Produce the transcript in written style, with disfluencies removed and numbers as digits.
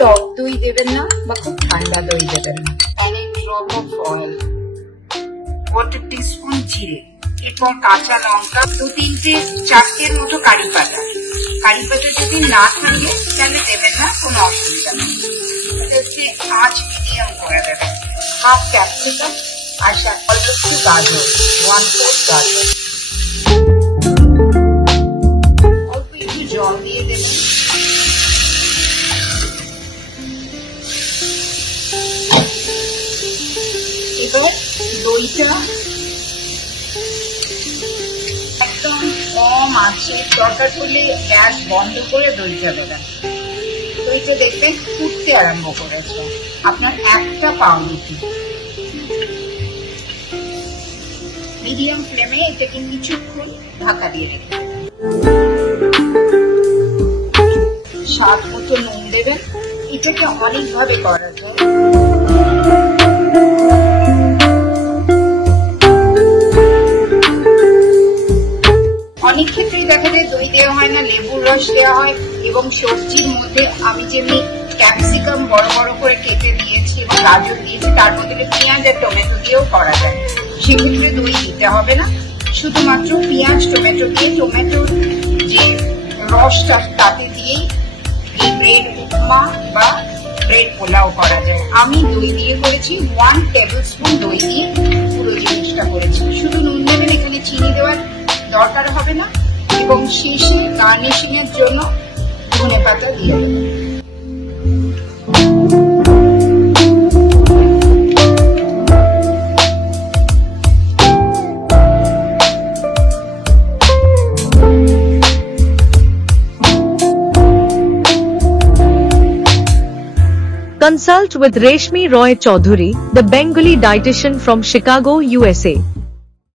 টক দই দেবেন না বা খুব ঠান্ডা দই দেবেন না। আর এক ড্রপ অফ অয়েল, 1 টিস্পুন জিরে, এরপর কাঁচা লঙ্কা, 2-4টের মতো কারি পাতা। কারি পাতা যদি না থাকে তাহলে দেবেন না, কোনো অসুবিধা নেই। হচ্ছে আঁচ মিডিয়াম করে দেবেন। হাফ ক্যাপসিকাম আর অল্প একটু গাজর, 1/4 গাজর। অল্প একটু জল দিয়ে দেবেন। এবার দইটা একদম কম আছে, দরকার পড়লে গ্যাস বন্ধ করে দইটা দেবেন। দইটা দেখবেন ফুটতে আরম্ভ করেছে। আপনার একটা পাউরুটি মিডিয়াম ফ্লেমে এটাকে কিছুক্ষণ ঢাকা দিয়ে রেখে স্বাদ মতো নুন দেবেন। এটাকে অনেকভাবে করা যায়। অনেক ক্ষেত্রেই দেখা যায় দই দেওয়া হয় না, লেবুর রস দেওয়া হয়। এবং সবজির মধ্যে আমি যেমনি ক্যাপসিকাম বড় বড় করে কেটে দিয়েছি এবং গাজর দিয়েছি, তার বদলে পেঁয়াজ আর টমেটো দিয়েও করা যায়। সেক্ষেত্রে দই দিতে হবে না, শুধুমাত্র পেঁয়াজ টমেটো দিয়ে, টমেটোর যে রসটা তাতে দিয়েই এই ব্রেড উপমা বা ব্রেড পোলাও করা যায়। আমি দই দিয়ে করেছি, 1 টেবিল স্পুন দই দিয়ে পুরো জিনিসটা করেছি। শুধু নুন দেবেন, এখানে চিনি দেওয়ার দরকার হবে না। এবং শেষে গার্নিশিং এর জন্য ধনেপাতা দিয়ে দেবেন। Consult with Reshmi Roy Chaudhary, the Bengali dietitian from Chicago, USA.